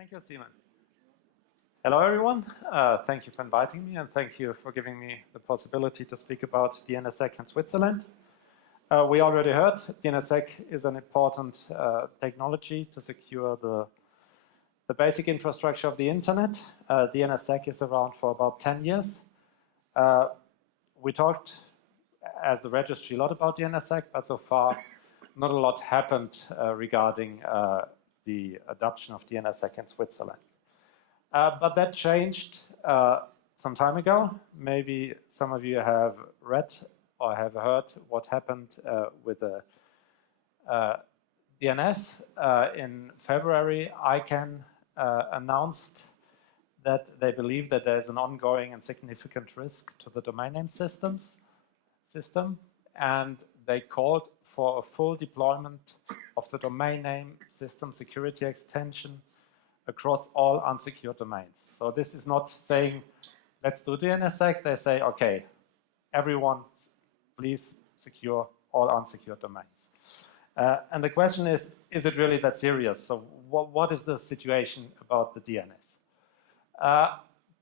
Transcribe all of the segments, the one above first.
Thank you, Simon. Hello, everyone. Thank you for inviting me, and thank you for giving me the possibility to speak about DNSSEC in Switzerland. We already heard DNSSEC is an important technology to secure the basic infrastructure of the internet. DNSSEC is around for about 10 years. We talked as the registry a lot about DNSSEC, but so far not a lot happened regarding the adoption of DNSSEC in Switzerland. But that changed some time ago. Maybe some of you have read or have heard what happened with the DNS. In February, ICANN announced that they believe that there is an ongoing and significant risk to the domain name system, and they called for a full deployment of the domain name system security extension across all unsecured domains. So this is not saying, let's do DNSSEC. They say, okay, everyone, please secure all unsecured domains. And the question is it really that serious? So what is the situation about the DNS?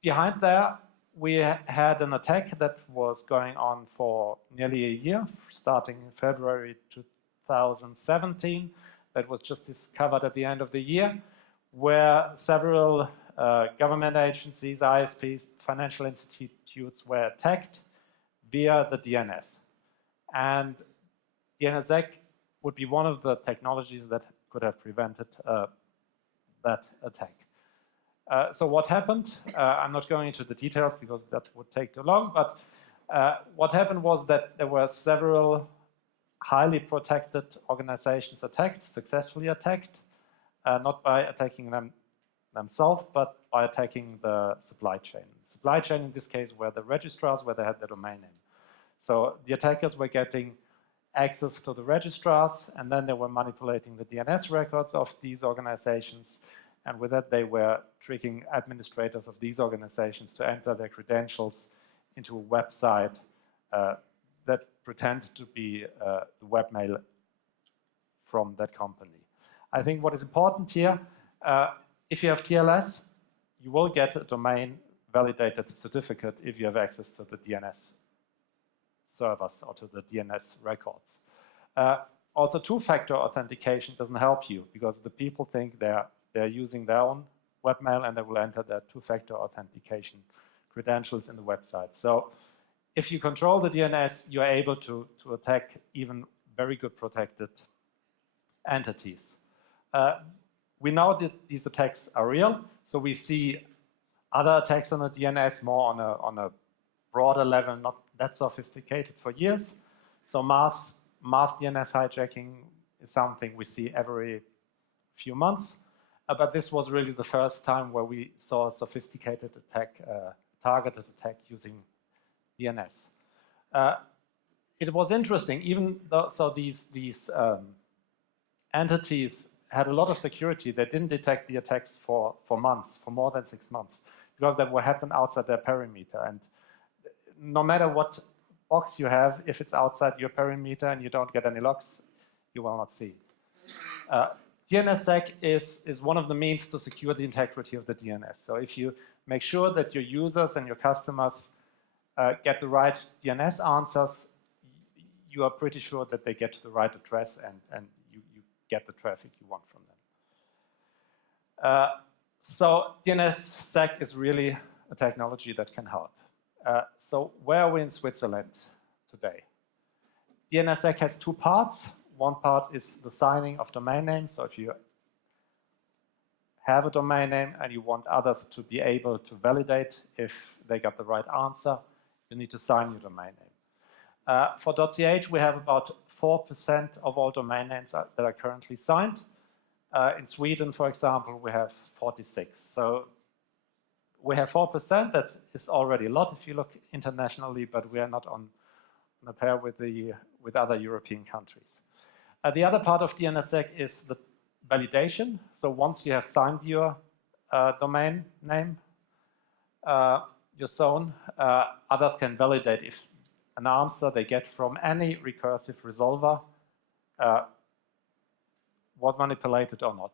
Behind there, we had an attack that was going on for nearly a year, starting in February 2017, that was just discovered at the end of the year, where several government agencies, ISPs, financial institutes were attacked via the DNS. And DNSSEC would be one of the technologies that could have prevented that attack. So what happened? I'm not going into the details because that would take too long, but what happened was that there were several highly protected organizations attacked, successfully attacked, not by attacking themselves, but by attacking the supply chain. Supply chain in this case were the registrars where they had their domain name. So the attackers were getting access to the registrars, and then they were manipulating the DNS records of these organizations. And with that, they were tricking administrators of these organizations to enter their credentials into a website that pretend to be the webmail from that company. I think what is important here, if you have TLS, you will get a domain validated certificate if you have access to the DNS servers or to the DNS records. Also, two-factor authentication doesn't help you because the people think they're using their own webmail and they will enter their two-factor authentication credentials in the website. So if you control the DNS, you're able to attack even very good protected entities. We know that these attacks are real, so we see other attacks on the DNS more on a broader level, not that sophisticated for years. So mass DNS hijacking is something we see every few months. But this was really the first time where we saw a sophisticated attack, targeted attack using DNS. It was interesting, even though these entities had a lot of security, they didn't detect the attacks for months, for more than 6 months, because they will happen outside their perimeter. And no matter what box you have, if it's outside your perimeter and you don't get any logs, you will not see. DNSSEC is one of the means to secure the integrity of the DNS. So if you make sure that your users and your customers get the right DNS answers, you are pretty sure that they get to the right address and you get the traffic you want from them. So DNSSEC is really a technology that can help. So where are we in Switzerland today? DNSSEC has two parts. One part is the signing of domain names. So if you have a domain name and you want others to be able to validate if they got the right answer, you need to sign your domain name. For .ch, we have about 4% of all domain names that are currently signed. In Sweden, for example, we have 46. So we have 4%. That is already a lot if you look internationally, but we are not on a pair with other European countries. The other part of DNSSEC is the validation. So once you have signed your domain name, your zone, others can validate if an answer they get from any recursive resolver was manipulated or not.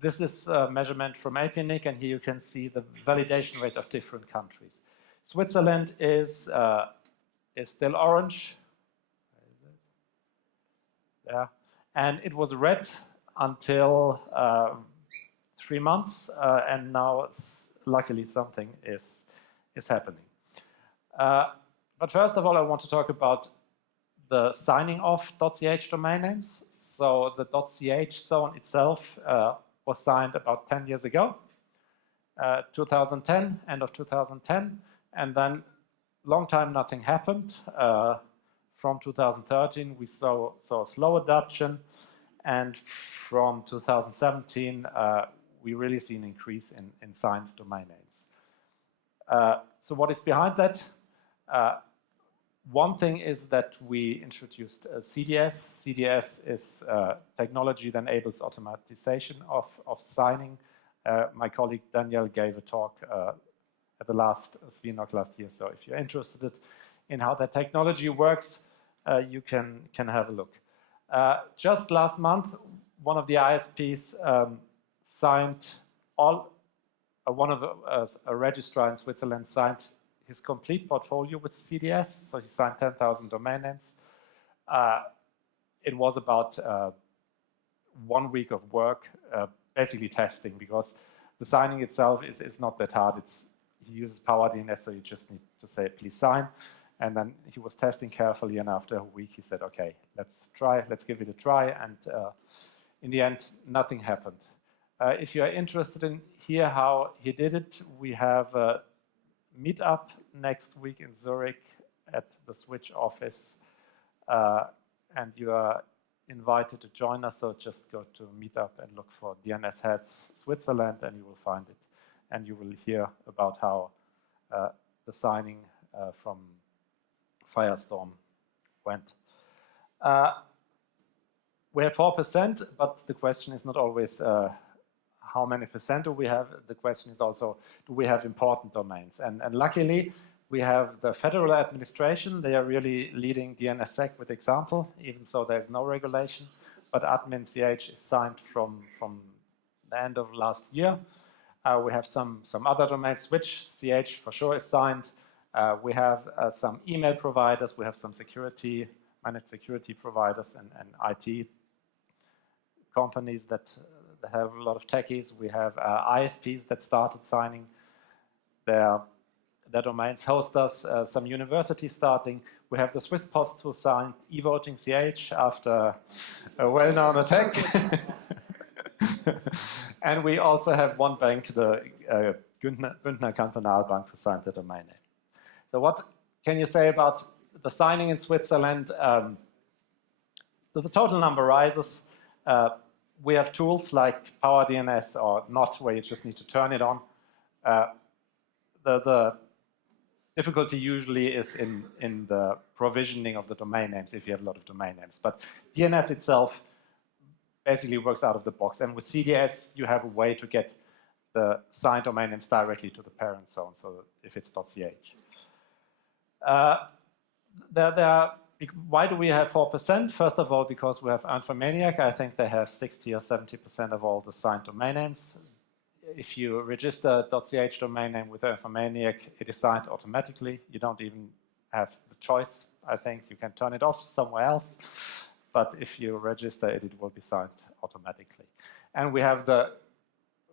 This is a measurement from APNIC, and here you can see the validation rate of different countries. Switzerland is still orange. Yeah. And it was red until 3 months, and now luckily something is happening. But first of all, I want to talk about the signing off .ch domain names. So the .ch zone itself was signed about 10 years ago, 2010, end of 2010, and then long time nothing happened. From 2013, we saw a slow adoption, and from 2017, we really see an increase in signed domain names. So what is behind that? One thing is that we introduced CDS. CDS is technology that enables automatization of signing. My colleague Daniel gave a talk at the last SwiNOG last year, so if you're interested in how that technology works, you can have a look. Just last month, one of the ISPs signed a registrar in Switzerland signed his complete portfolio with CDS, so he signed 10,000 domain names. It was about 1 week of work, basically testing, because the signing itself is not that hard. He uses PowerDNS, so you just need to say, please sign. And then he was testing carefully, and after a week he said, okay, let's give it a try, and in the end, nothing happened. If you are interested in hear how he did it, we have a meetup next week in Zurich at the Switch office, and you are invited to join us, so just go to Meetup and look for DNS Heads Switzerland, and you will find it, and you will hear about how the signing from Firestorm went. We have 4%, but the question is not always how many percent do we have. The question is also, do we have important domains? And luckily, we have the federal administration. They are really leading DNSSEC with example, even so there's no regulation. But admin CH is signed from the end of last year. We have some other domains, which CH for sure is signed. We have some email providers. We have some managed security providers and IT companies that have a lot of techies. We have ISPs that started signing their domains, hosters, some universities starting. We have the Swiss Post who signed e-voting CH after a well-known attack. And we also have one bank, the Bündner Kantonalbank, who signed the domain name. So what can you say about the signing in Switzerland? The total number rises. We have tools like PowerDNS or not, where you just need to turn it on. The difficulty usually is in the provisioning of the domain names, if you have a lot of domain names. But DNS itself basically works out of the box. And with CDS, you have a way to get the signed domain names directly to the parent zone, so if it's .ch. Why do we have 4%? First of all, because we have Informaniac. I think they have 60 or 70% of all the signed domain names. If you register a .ch domain name with Informaniac, it is signed automatically. You don't even have the choice. I think you can turn it off somewhere else. But if you register it, it will be signed automatically. And we have the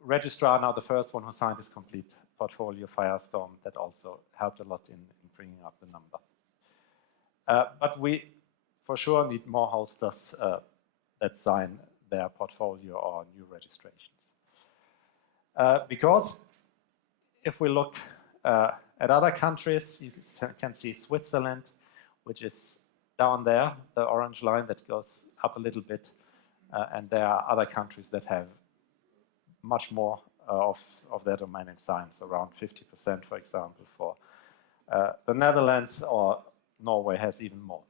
registrar now, the first one who signed his complete portfolio, Firestorm, that also helped a lot in bringing up the number. But we, for sure, need more hosters that sign their portfolio or new registrations. Because if we look at other countries, you can see Switzerland, which is down there, the orange line that goes up a little bit. And there are other countries that have much more of their domain name signs, around 50%, for example, for the Netherlands, or Norway has even more.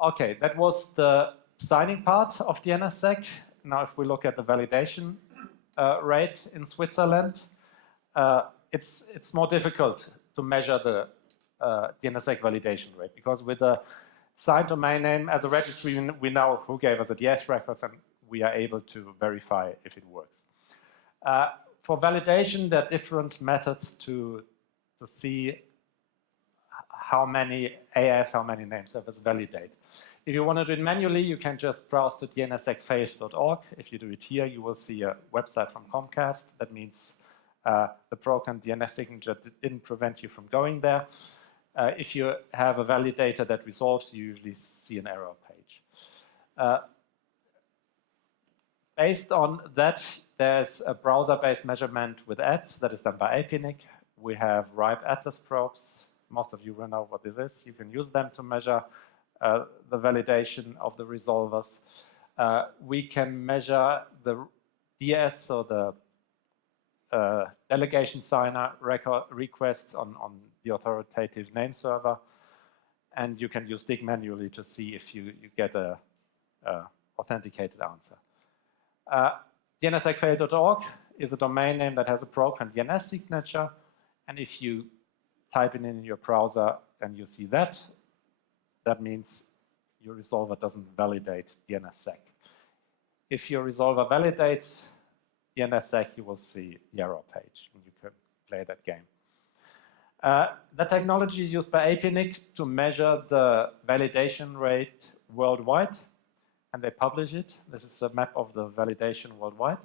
Okay, that was the signing part of DNSSEC. Now, if we look at the validation rate in Switzerland, it's more difficult to measure the DNSSEC validation rate, because with a signed domain name as a registry, we know who gave us the DS records, and we are able to verify if it works. For validation, there are different methods to see how many AS, how many name servers validate. If you want to do it manually, you can just browse to DNSSEC If you do it here, you will see a website from Comcast. That means the broken DNS signature didn't prevent you from going there. If you have a validator that resolves, you usually see an error page. Based on that, there's a browser-based measurement with ads that is done by APNIC. We have RIPE Atlas probes. Most of you will know what this is. You can use them to measure the validation of the resolvers. We can measure the DS, so the delegation signer requests on the authoritative name server. And you can use DIG manually to see if you get a authenticated answer. DNSSEC is a domain name that has a broken DNS signature. And if you type it in your browser and you see that, that means your resolver doesn't validate DNSSEC. If your resolver validates DNSSEC, you will see the error page, and you can play that game. The technology is used by APNIC to measure the validation rate worldwide, and they publish it. This is a map of the validation worldwide.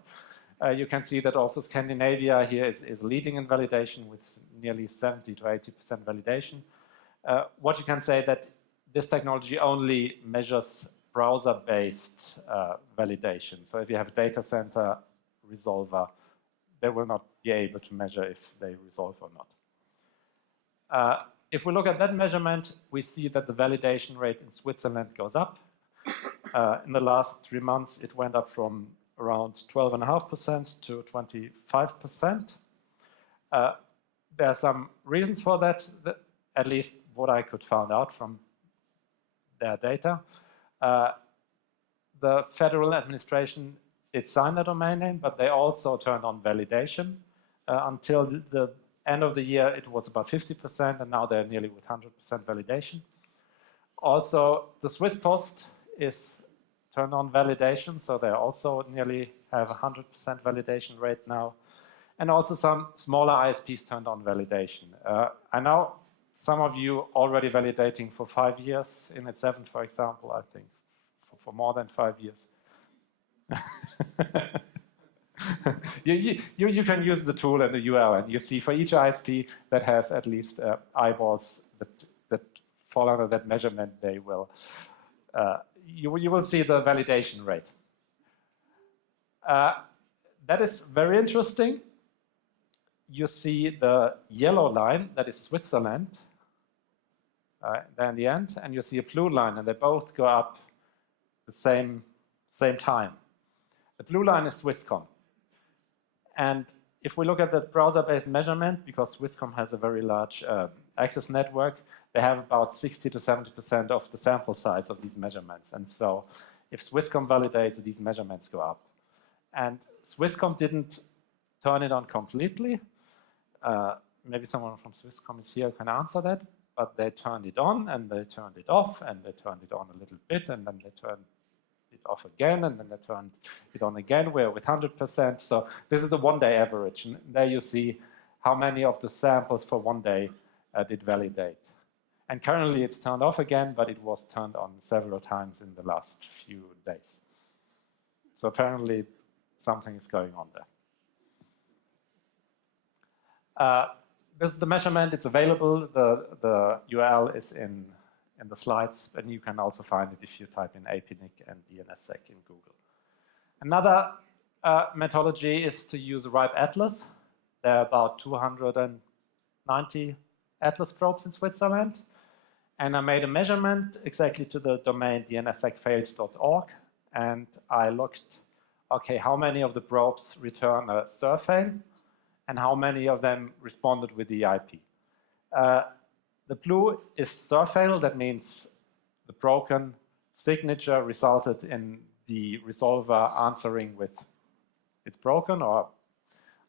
You can see that also Scandinavia here is leading in validation with nearly 70 to 80% validation. What you can say that this technology only measures browser-based validation. So if you have a data center resolver, they will not be able to measure if they resolve or not. If we look at that measurement, we see that the validation rate in Switzerland goes up. In the last 3 months, it went up from around 12.5% to 25%. There are some reasons for that, at least what I could find out from their data. The federal administration did sign the domain name, but they also turned on validation. Until the end of the year, it was about 50%, and now they're nearly with 100% validation. Also, the Swiss Post is turned on validation, so they also nearly have a 100% validation rate now. And also some smaller ISPs turned on validation. I know some of you already validating for 5 years, Init7, for example, I think, for more than 5 years. You can use the tool and the URL, and you see for each ISP that has at least eyeballs that fall under that measurement, they will you will see the validation rate. That is very interesting. You see the yellow line, that is Switzerland, there in the end, and you see a blue line, and they both go up the same time. The blue line is Swisscom. And if we look at the browser-based measurement, because Swisscom has a very large access network, they have about 60 to 70% of the sample size of these measurements. And so if Swisscom validates, these measurements go up. And Swisscom didn't turn it on completely. Maybe someone from Swisscom is here can answer that. But they turned it on, and they turned it off, and they turned it on a little bit, and then they turned it off again, and then they turned it on again. We're with 100%. So this is the one-day average. And there you see how many of the samples for 1 day did validate. And currently it's turned off again, but it was turned on several times in the last few days. So apparently something is going on there. This is the measurement. It's available. The URL is in the slides, and you can also find it if you type in APNIC and DNSSEC in Google. Another methodology is to use RIPE Atlas. There are about 290 Atlas probes in Switzerland. And I made a measurement exactly to the domain DNSSECfailed.org. And I looked, okay, how many of the probes return a surfail, and how many of them responded with the IP. The blue is surfail. That means the broken signature resulted in the resolver answering with it's broken, or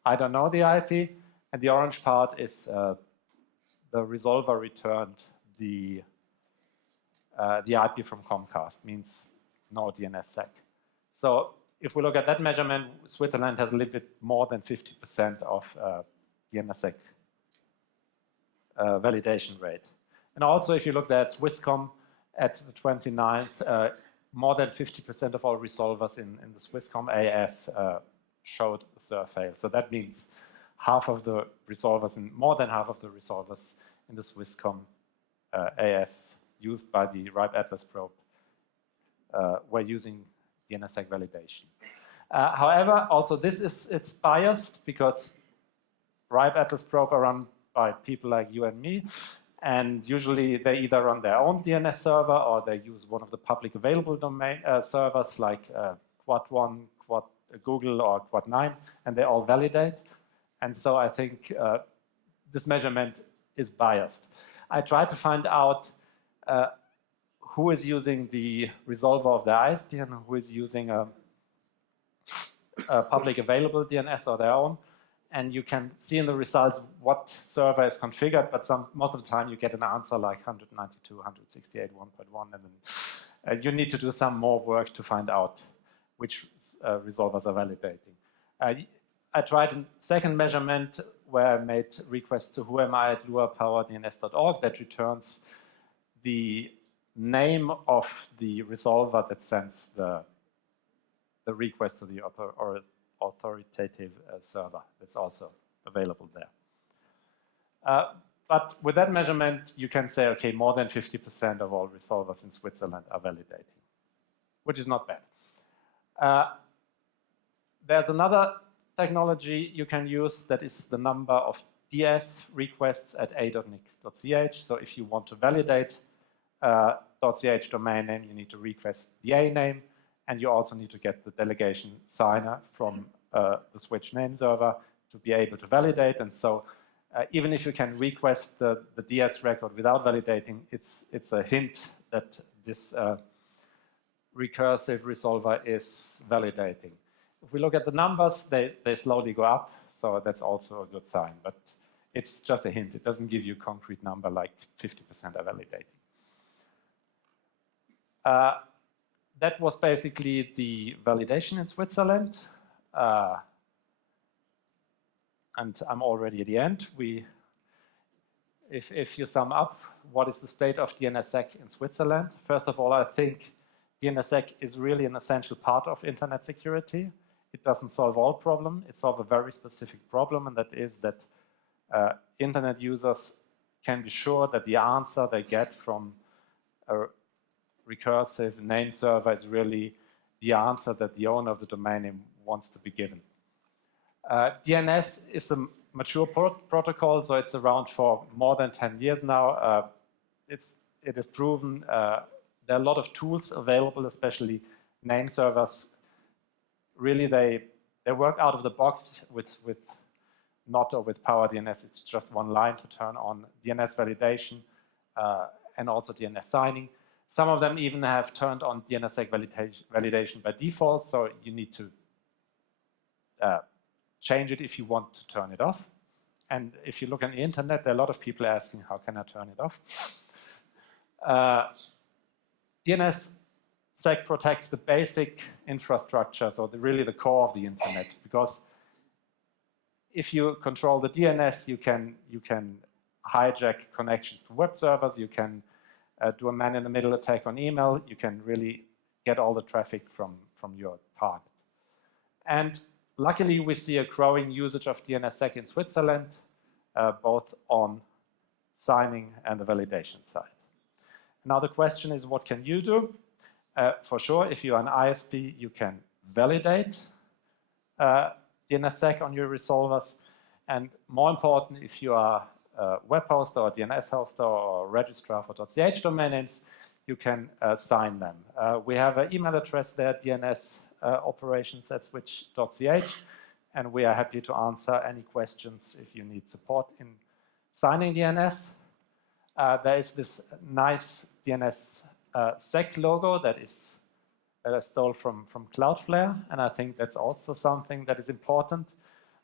I don't know the IP. And the orange part is the resolver returned the IP from Comcast, means no DNSSEC. So if we look at that measurement, Switzerland has a little bit more than 50% of DNSSEC validation rate. And also, if you look at Swisscom at the 29th, more than 50% of all resolvers in the Swisscom AS showed a server fail. So that means half of the resolvers, more than half of the resolvers in the Swisscom AS used by the RIPE Atlas probe were using DNSSEC validation. However, also it's biased because RIPE Atlas probe are run by people like you and me, and usually they either run their own DNS server or they use one of the public available domain servers like Quad1, Google, or Quad9, and they all validate. And so I think this measurement is biased. I tried to find out who is using the resolver of the ISP and who is using a public available DNS or their own. And you can see in the results what server is configured, but most of the time you get an answer like 192, 168, 1.1, and then you need to do some more work to find out which resolvers are validating. I tried a second measurement where I made requests to whoami at luapower.dns.org that returns the name of the resolver that sends the request to the authoritative server. That's also available there. But with that measurement, you can say, okay, more than 50% of all resolvers in Switzerland are validating, which is not bad. There's another technology you can use that is the number of DS requests at a.nic.ch. So if you want to validate .ch domain name, you need to request the A name, and you also need to get the delegation signer from the switch name server to be able to validate. And so even if you can request the DS record without validating, it's a hint that this recursive resolver is validating. If we look at the numbers, they slowly go up, so that's also a good sign. But it's just a hint. It doesn't give you a concrete number like 50% are validating. That was basically the validation in Switzerland. And I'm already at the end. If you sum up, what is the state of DNSSEC in Switzerland? First of all, I think DNSSEC is really an essential part of internet security. It doesn't solve all problems. It solves a very specific problem, and that is that internet users can be sure that the answer they get from a recursive name server is really the answer that the owner of the domain name wants to be given. DNS is a mature protocol, so it's around for more than 10 years now. It is proven. There are a lot of tools available, especially name servers. Really, they work out of the box with NOT or with Power DNS. It's just one line to turn on DNS validation and also DNS signing. Some of them even have turned on DNSSEC validation by default, so you need to change it if you want to turn it off. And if you look on the internet, there are a lot of people asking, how can I turn it off? DNSSEC protects the basic infrastructure, so really the core of the internet, because if you control the DNS, you can hijack connections to web servers, you can do a man-in-the-middle attack on email, you can really get all the traffic from your target. And luckily, we see a growing usage of DNSSEC in Switzerland, both on signing and the validation side. Now the question is, what can you do? For sure, if you're an ISP, you can validate DNSSEC on your resolvers. And more important, if you are a web hoster or DNS hoster or registrar for .ch domain names, you can sign them. We have an email address there, DNS operations@switch.ch, and we are happy to answer any questions if you need support in signing DNS. There is this nice DNSSEC logo that I stole from Cloudflare, and I think that's also something that is important.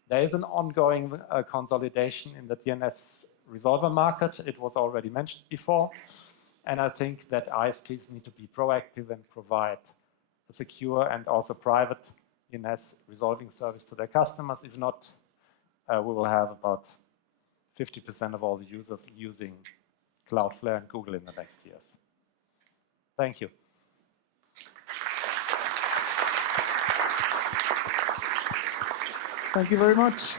There is an ongoing consolidation in the DNS resolver market. It was already mentioned before, and I think that ISPs need to be proactive and provide a secure and also private DNS resolving service to their customers. If not, we will have about 50% of all the users using Cloudflare and Google in the next years. Thank you. Thank you very much.